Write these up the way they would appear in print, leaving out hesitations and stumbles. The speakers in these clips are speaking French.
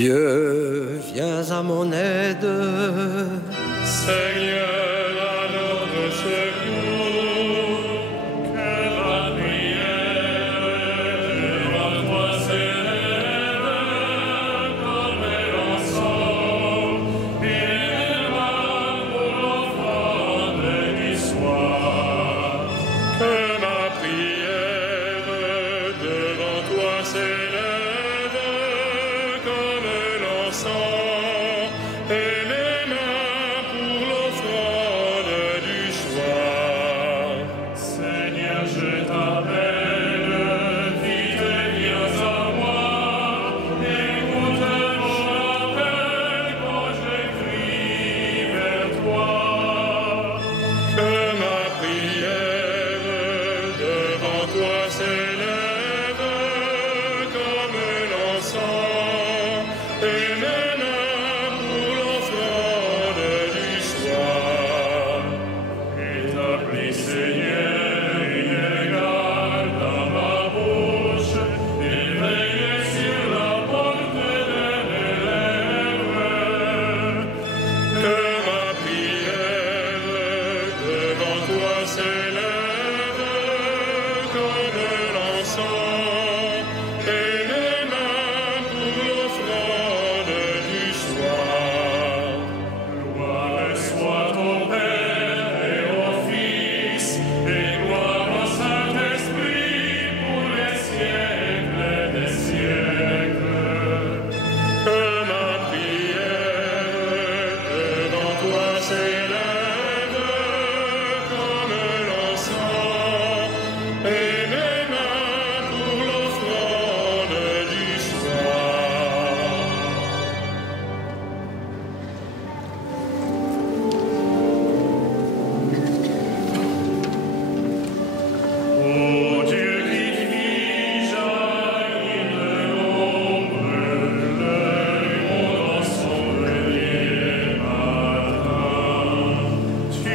Dieu, viens à mon aide. Seigneur, à notre secours, que la prière devant toi s'élève comme l'encens, et loin pour l'offrande du soir. Que ma prière devant toi s'élève comme l'encens, et les mains pour l'offrande du soir. Seigneur, je t'appelle, vite viens à moi, écoute mon appel quand je crie vers toi. Que ma prière devant toi s'élève comme l'encens, et mes mains pour l'offrande du soir. Établis, Seigneur, une garde à ma bouche, et veille sur la porte de mes lèvres. Que ma prière devant toi s'élève comme l'encens, et mes mains pour l'offrande du soir. Gloire soit au Père et au Fils, et gloire au Saint-Esprit pour les siècles des siècles. Que ma prière devant toi s'élève comme l'encens, et mes mains pour l'offrande du soir. Ô Dieu qui fit jaillir de l'ombre l'œil dans son lever matin, tu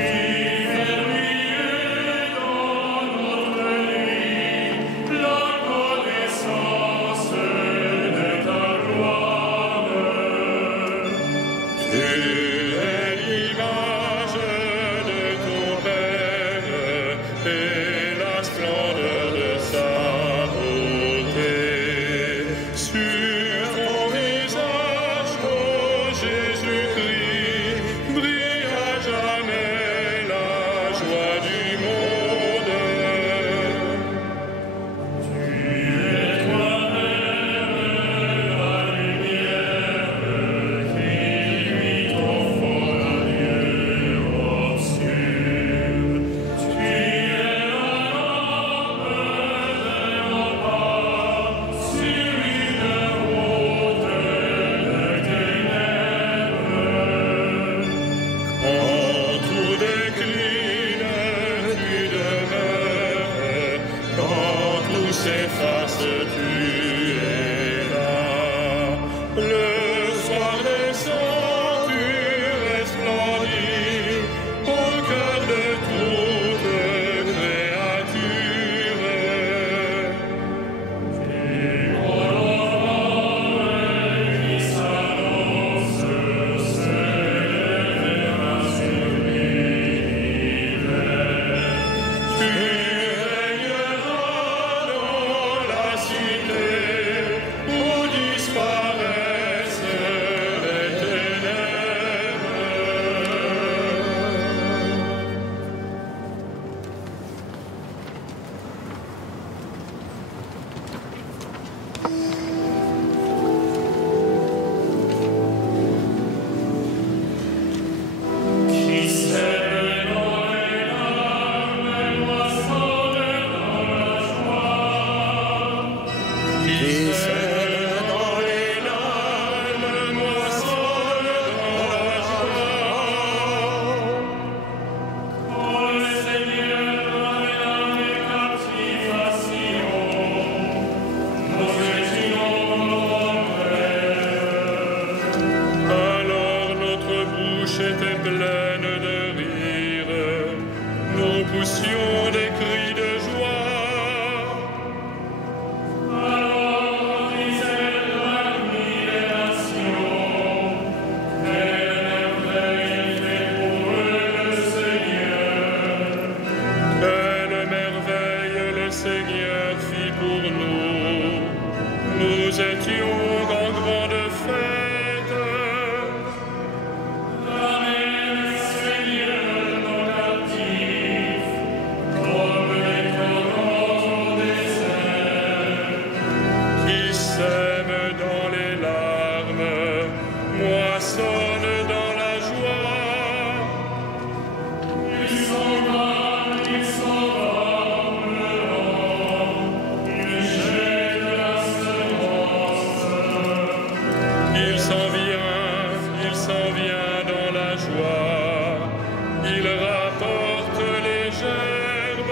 fais briller dans notre nuit la connaissance de ta gloire. Tu es l'image de ton Père et la splendeur de sa beauté. Sur ton visage, ô Jésus-Christ, brille à jamais la joie du monde. Tu es toi-même la lumière qui luit ton personne dans la joie. Il s'en va en pleurant, il jette la semence. Il s'en vient dans la joie, il rapporte les gerbes.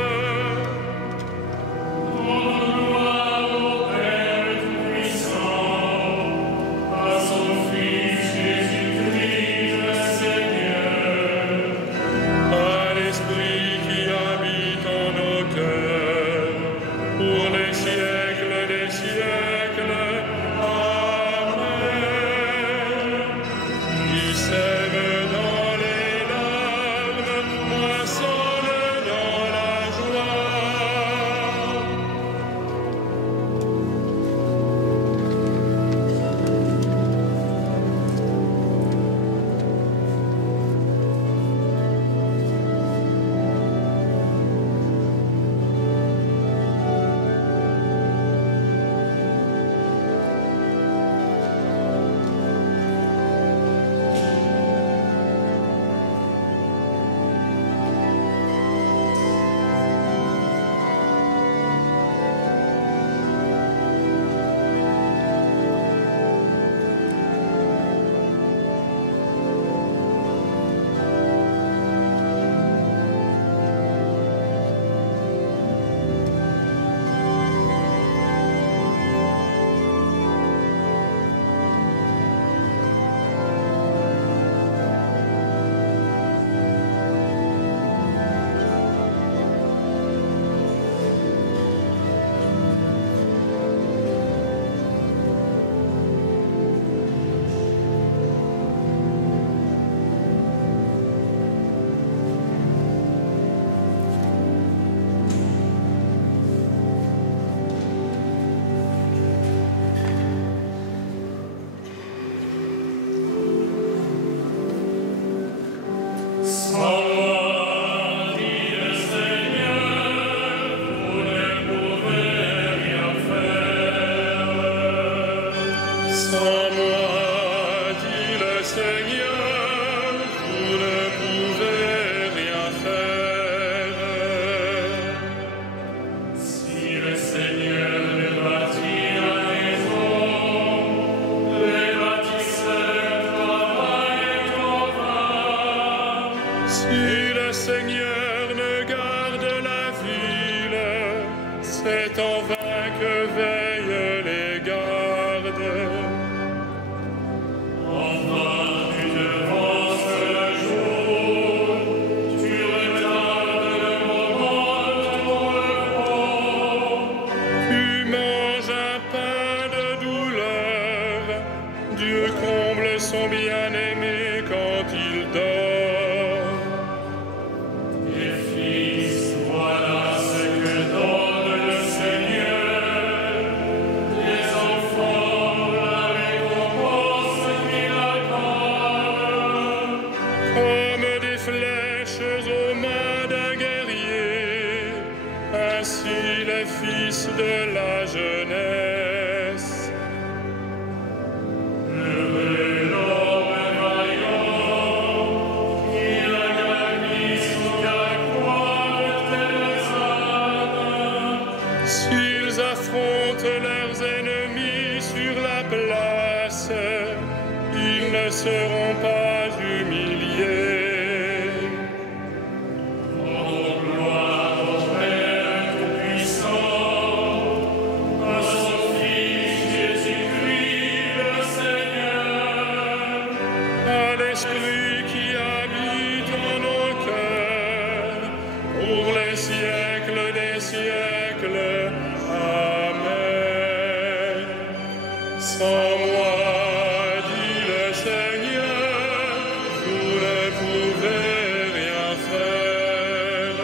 C'est en vain que veillent les gardes. Enfin, tu devances le jour, tu retardes le moment de ton repos. Tu manges un pain de douleur, Dieu comble son bien-aimé quand il dort. Et fils, voilà ce que donne le Seigneur, des enfants la récompense qu'il accorde. Comme des flèches aux mains d'un guerrier, ainsi les fils de la jeunesse. Heureux l'homme vaillant, qui a gagné son croix de tels ânes. S'ils affrontent leurs ennemis sur la place, ils ne seront pas humiliés. Oh, gloire au Père Tout-Puissant, à son Fils Jésus-Christ le Seigneur, à l'Esprit qui habite en nos cœurs, pour les siècles des siècles. Amen. Sans moi, dit le Seigneur, vous ne pouvez rien faire.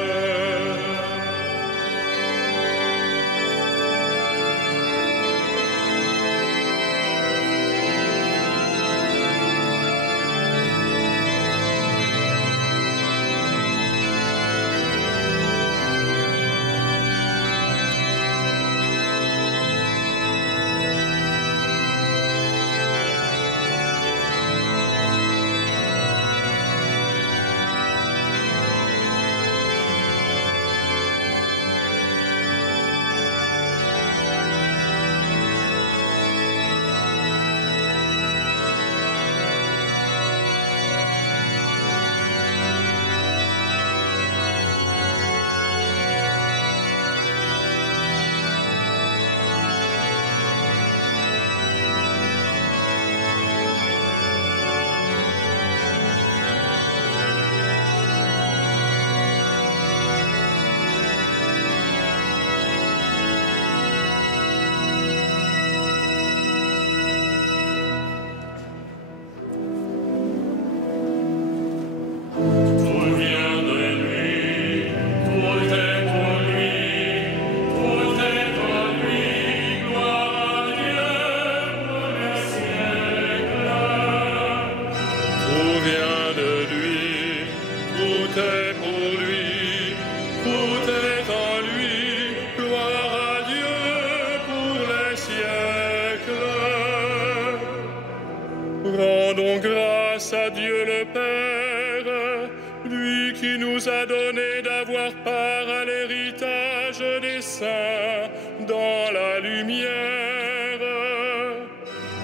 Rendons grâce à Dieu le Père, lui qui nous a donné d'avoir part à l'héritage des saints dans la lumière.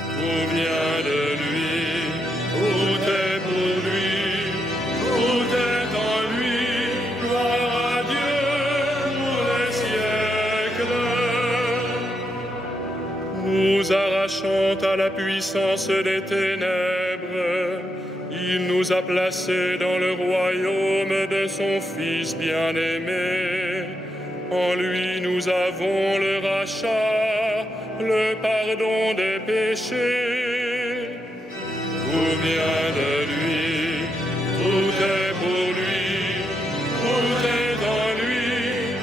Tout vient de lui, tout est pour lui, tout est en lui. Gloire à Dieu pour les siècles. Nous arrachant à la puissance des ténèbres, il nous a placés dans le royaume de son Fils bien-aimé. En lui nous avons le rachat, le pardon des péchés. Tout vient de lui, tout est pour lui, tout est en lui.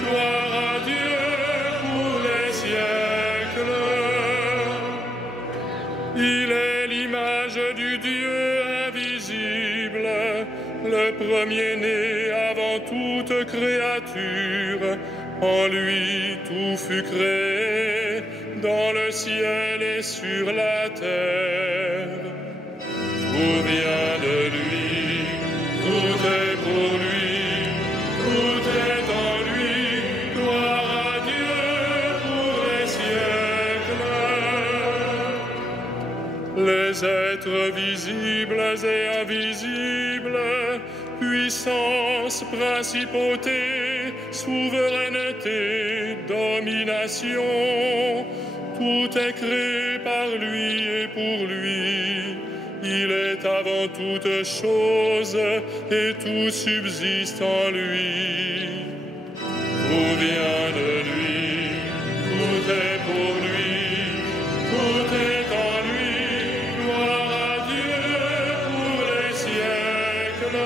Gloire à Dieu pour les siècles. Il est l'image du Dieu invisible, le premier-né avant toute créature. En lui tout fut créé, dans le ciel et sur la terre. Tout vient de lui, tout est pour lui, tout est en lui. Gloire à Dieu pour les siècles. Les êtres visibles et invisibles, puissance, principauté, souveraineté, domination, tout est créé par lui et pour lui. Il est avant toute chose et tout subsiste en lui. Tout vient de lui, tout est pour lui, tout est en lui. Gloire à Dieu pour les siècles.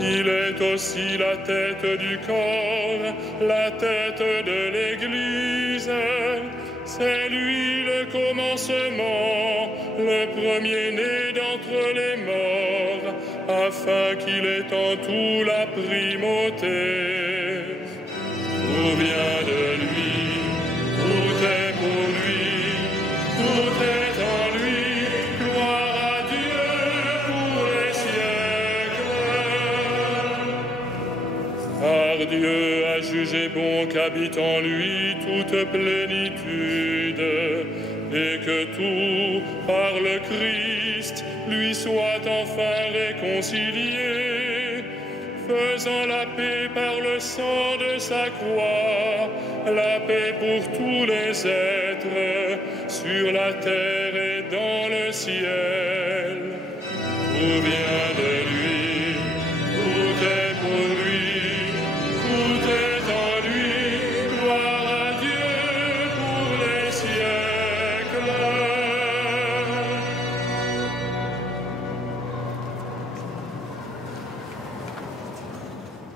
Il est aussi la tête du corps, la tête de l'Église. C'est lui le commencement, le premier-né d'entre les morts, afin qu'il ait en tout la primauté. Tout vient de lui, tout est pour lui, tout est en lui. Gloire à Dieu pour les siècles. Car Dieu a jugé bon qu'habite en lui toute plénitude, et que tout, par le Christ, lui soit enfin réconcilié, faisant la paix par le sang de sa croix, la paix pour tous les êtres, sur la terre et dans le ciel. Tout vient de lui, tout est pour lui, tout est en lui. Gloire à Dieu pour les siècles.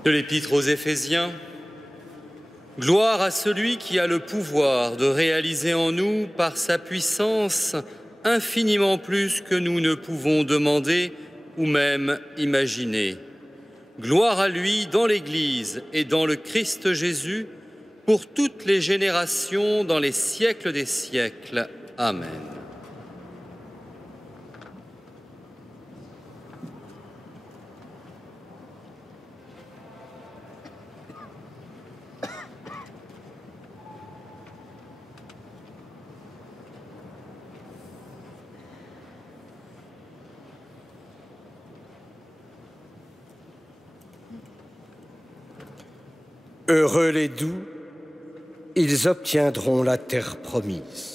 De l'Épître aux Éphésiens. Gloire à celui qui a le pouvoir de réaliser en nous, par sa puissance, infiniment plus que nous ne pouvons demander ou même imaginer. Gloire à lui dans l'Église et dans le Christ Jésus, pour toutes les générations, dans les siècles des siècles. Amen. Heureux les doux, ils obtiendront la terre promise.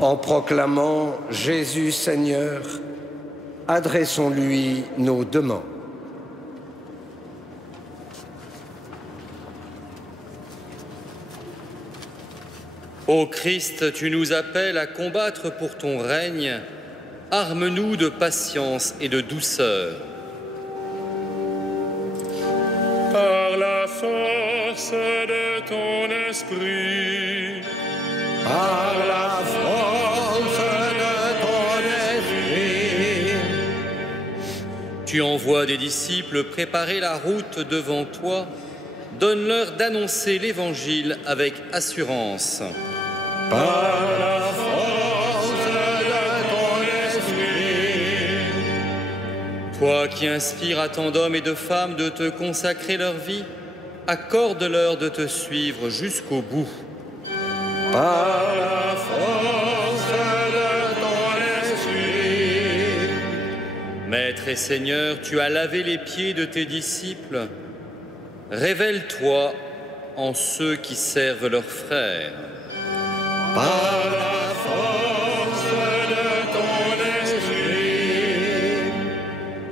En proclamant Jésus Seigneur, adressons-lui nos demandes. Ô Christ, tu nous appelles à combattre pour ton règne. Arme-nous de patience et de douceur. Par la force de ton esprit. Par la force de ton esprit. Tu envoies des disciples préparer la route devant toi. Donne-leur d'annoncer l'Évangile avec assurance. Par la force de ton esprit. Toi qui inspires à tant d'hommes et de femmes de te consacrer leur vie, accorde-leur de te suivre jusqu'au bout. Par la force de ton esprit. Maître et Seigneur, tu as lavé les pieds de tes disciples. Révèle-toi en ceux qui servent leurs frères. Par la force de ton esprit.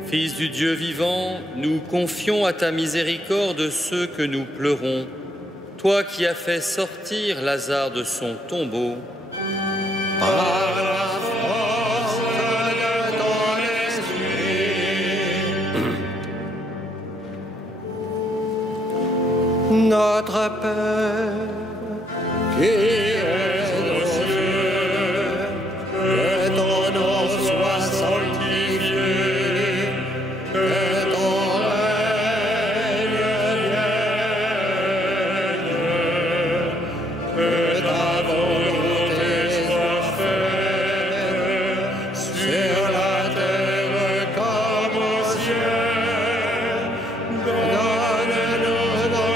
Fils du Dieu vivant, nous confions à ta miséricorde ceux que nous pleurons. Toi qui as fait sortir Lazare de son tombeau. Par la force de ton esprit. Notre Père, qui es aux cieux, que ton nom soit sanctifié, que ton règne vienne, que ta volonté soit faite sur la terre comme au ciel. Donne-nous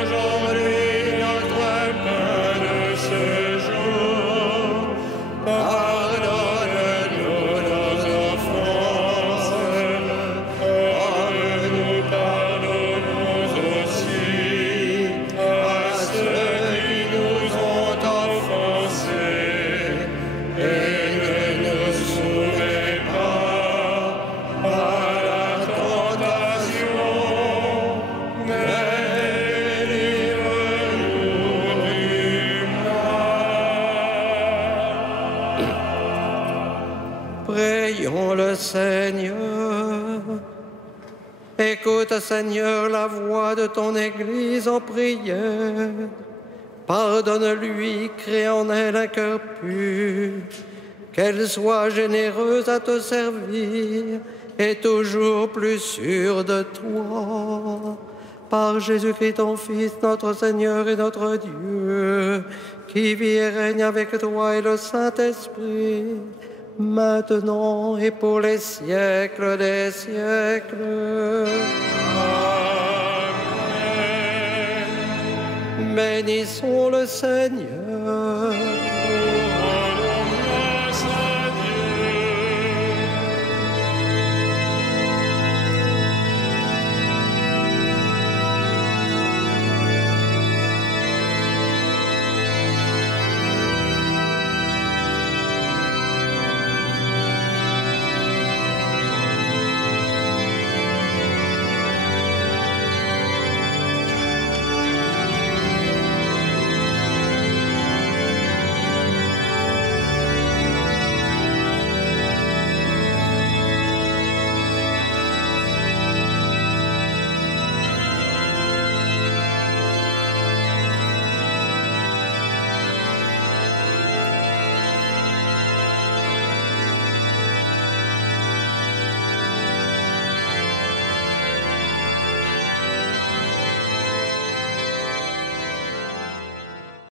aujourd'hui notre pain de ce jour. Pardonne-nous nos offenses, comme nous pardonnons aussi à ceux qui nous ont offensés. Et ne nous soumets pas à la tentation, mais délivre-nous du mal. Prions le Seigneur. Écoute, Seigneur, la voix de ton Église en prière. Pardonne-lui, crée en elle un cœur pur, qu'elle soit généreuse à te servir et toujours plus sûre de toi. Par Jésus-Christ, ton Fils, notre Seigneur et notre Dieu, qui vit et règne avec toi et le Saint-Esprit, maintenant et pour les siècles des siècles. Amen. Bénissons le Seigneur.